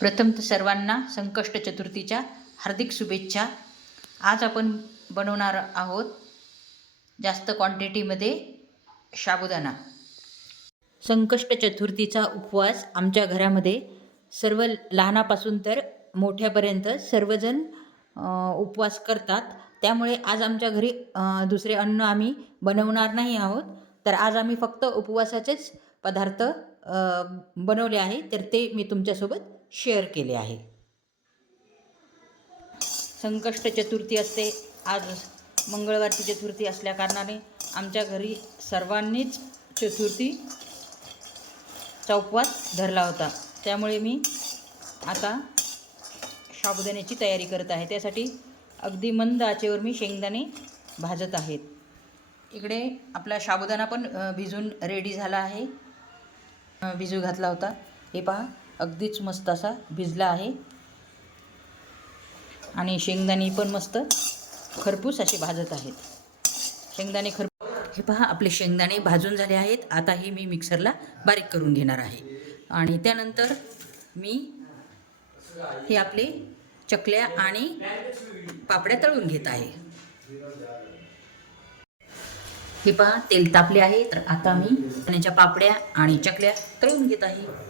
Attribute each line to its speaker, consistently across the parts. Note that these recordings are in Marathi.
Speaker 1: प्रथम सर्वांना संकष्ट चतुर्थीच्या हार्दिक शुभेच्छा. आज आपण बनवणार आहोत जास्त क्वांटिटीमध्ये साबुदाणा. संकष्ट चतुर्थीचा उपवास आमच्या घरामध्ये सर्व लहानापासून तर मोठ्यापर्यंत सर्वजण उपवास करतात. त्यामुळे आज आमच्या घरी दुसरे अन्न आम्ही बनवणार नाही आहोत. तर आज आम्ही फक्त उपवासाचेच पदार्थ बनवले आहे. तर ते मी तुमच्यासोबत शेअर केले आहे. संकष्ट चतुर्थी असते. आज मंगळवारची चतुर्थी असल्या कारणाने आमच्या घरी सर्वांनीच चतुर्थी चौपवास धरला होता. त्यामुळे मी आता साबुदाण्याची तयारी करत आहे. त्यासाठी अगदी मंद आचेवर मी शेंगदाणे भाजत आहेत इकडे आपला साबुदाणा पण भिजून रेडी झाला आहे. भिजू घातला होता. हे पहा. अगदीच मस्त असा भिजला आहे. आणि शेंगदाणे पण मस्त खरपूस असे भाजत आहेत. शेंगदाणे खरपूस हे पहा आपले शेंगदाणे भाजून झाले आहेत. आता हे मी मिक्सरला बारीक करून घेणार आहे. आणि त्यानंतर मी हे आपले चकल्या आणि पापड्या तळून घेत आहे. हे पहा तेल तापले आहे. तर आता मी चण्याच्या पापड्या आणि चकल्या तळून घेत आहे.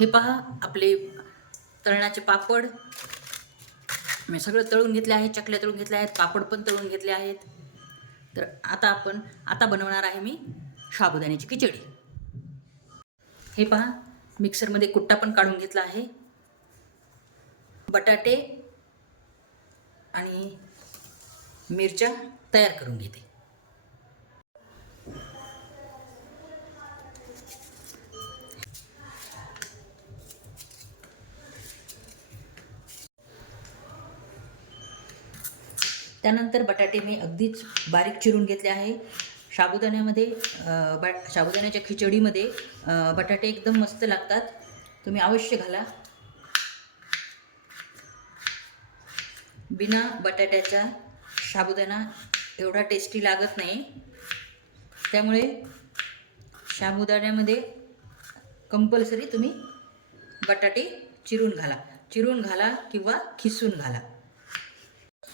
Speaker 1: हे पहा आपले तळणाचे पापड. मी सगळं तळून घेतले आहे चकल्या तळून घेतल्या आहेत पापड पण तळून घेतले आहेत. तर आता आपण आता बनवणार आहे मी साबुदाण्याची खिचडी. हे पहा मिक्सरमध्ये कुट्टा पण काढून घेतला आहे. बटाटे आणि मिरच्या तयार करून घेते. त्यानंतर बटाटे मी अगदीच बारीक चिरून घेतले आहे. साबुदाण्यामध्ये बा साबुदाण्याच्या खिचडीमध्ये बटाटे एकदम मस्त लागतात. तुम्ही अवश्य घाला. बिना बटाट्याचा साबुदाणा एवढा टेस्टी लागत नाही. त्यामुळे साबुदाण्यामध्ये कंपल्सरी तुम्ही बटाटे चिरून घाला. चिरून घाला किंवा खिसून घाला.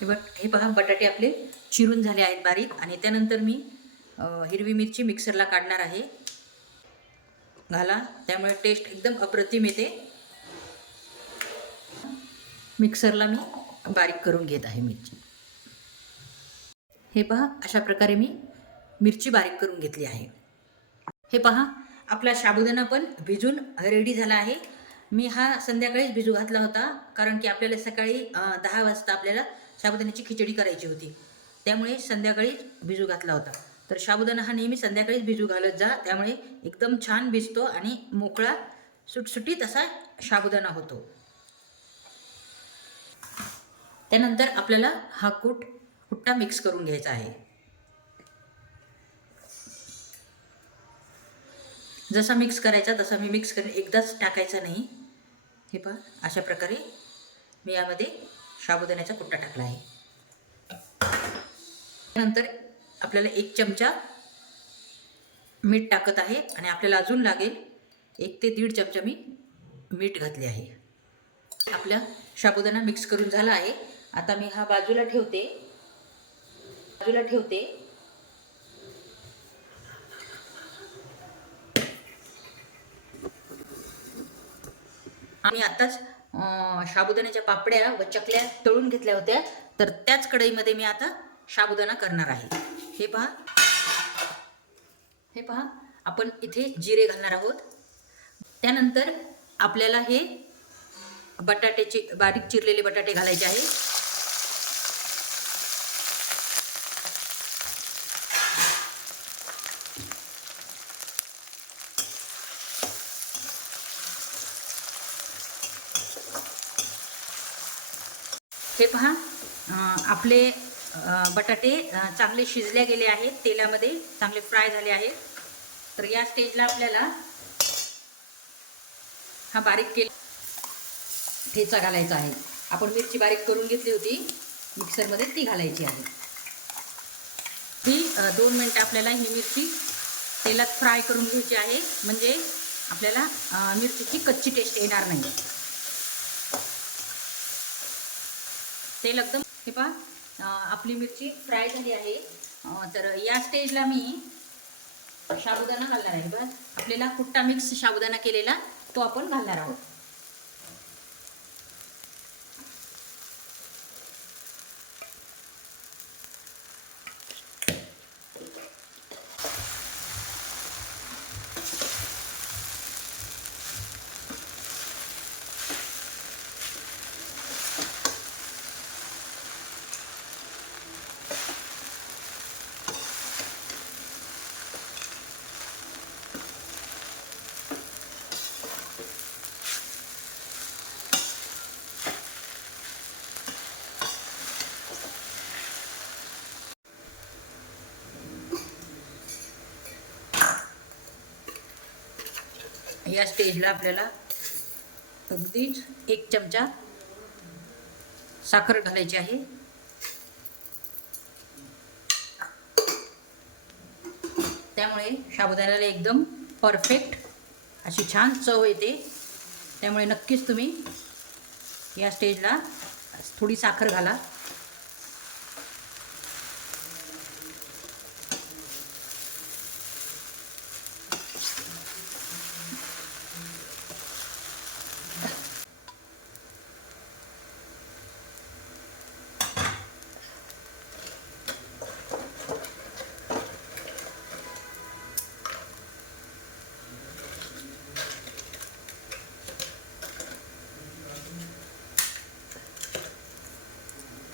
Speaker 1: हे बट हे पहा बटाटे आपले चिरून झाले आहेत बारीक. आणि त्यानंतर मी हिरवी मिरची मिक्सरला काढणार आहे. घाला त्यामुळे टेस्ट एकदम अप्रतिम येते. मिक्सरला मी बारीक करून घेत आहे मिरची. हे पहा अशा प्रकारे मी मिरची बारीक करून घेतली आहे. हे पहा आपला साबुदाणा पण भिजून रेडी झाला आहे. मी हा संध्याकाळीच भिजू घातला होता कारण की आपल्याला सकाळी दहा वाजता आपल्याला साबुदाण्याची खिचडी करायची होती. त्यामुळे संध्याकाळीच भिजू घातला होता. तर साबुदाणा हा नेहमी संध्याकाळीच भिजू घालत जा. त्यामुळे एकदम छान भिजतो आणि मोकळा सुटसुटीत असा साबुदाणा होतो. त्यानंतर आपल्याला हा कूट कुट्टा मिक्स करून घ्यायचा आहे. जसा मिक्स करायचा तसा मी मिक्स करेन एकदाच टाकायचा नाही. हे पहा अशा प्रकारे मी यामध्ये साबुदाण्याचा कुट्टा टाकला आहे. नंतर आपल्याला एक चमचा मीठ टाकत आहे आणि आपल्याला अजून लागेल एक ते दीड चमचा मी मीठ घातले आहे. आपला साबुदाणा मिक्स करून झाला आहे. आता मी हा बाजूला ठेवते. बाजूला ठेवते. आणि आताच साबुदाण्याच्या पापड्या व चकल्या तळून घेतल्या होत्या. तर त्याच कढईमध्ये मी आता साबुदाणा करणार आहे. हे पहा. हे पहा. आपण इथे जिरे घालणार आहोत. त्यानंतर आपल्याला हे बटाट्याचे बारीक चिरलेले बटाटे घालायचे आहे. हे पहा. आपले बटाटे चांगले शिजले गेले आहेत. तेलामध्ये चांगले फ्राय झाले आहेत. तर या स्टेजला आपल्याला हा बारीक केला ठेचा घालायचा आहे. आपण मिरची बारीक करून घेतली होती. मिक्सरमध्ये ती घालायची आहे. ही दोन मिनटं आपल्याला ही मिरची तेलात फ्राय करून घ्यायची आहे. म्हणजे आपल्याला मिरचीची कच्ची टेस्ट येणार नाही. तेल एकदम हे पहा. आपली मिरची फ्राय झाली आहे. तर या स्टेजला मी साबुदाणा घालणार आहे. बस आपल्याला कुट्टा मिक्स साबुदाणा केलेला तो आपण घालणार आहोत. या स्टेजला आपल्याला अगदीच एक चमचा साखर घालायची आहे. त्यामुळे साबुदाण्याला एकदम परफेक्ट अशी छान चव येते. त्यामुळे नक्कीच तुम्ही या स्टेजला थोडी साखर घाला.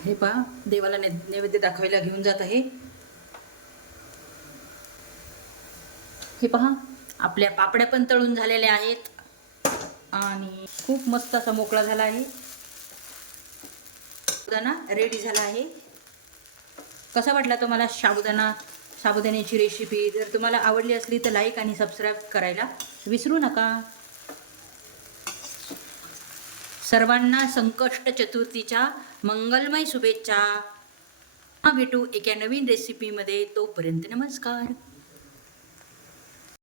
Speaker 1: हे पहा देवाला नै नैवेद्य दाखवायला घेऊन जात आहे. हे पहा आपल्या पापड्या पण तळून झालेल्या आहेत. आणि खूप मस्त असा मोकळा झाला आहे. साबुदाणा रेडी झाला आहे. कसा वाटला तुम्हाला साबुदाणा साबुदाण्याची रेसिपी जर तुम्हाला आवडली असली तर लाईक आणि सबस्क्राईब करायला विसरू नका. सर्वांना संकष्ट चतुर्थीच्या मंगलमय शुभेच्छा. भेटू एका नवीन रेसिपीमध्ये तोपर्यंत नमस्कार.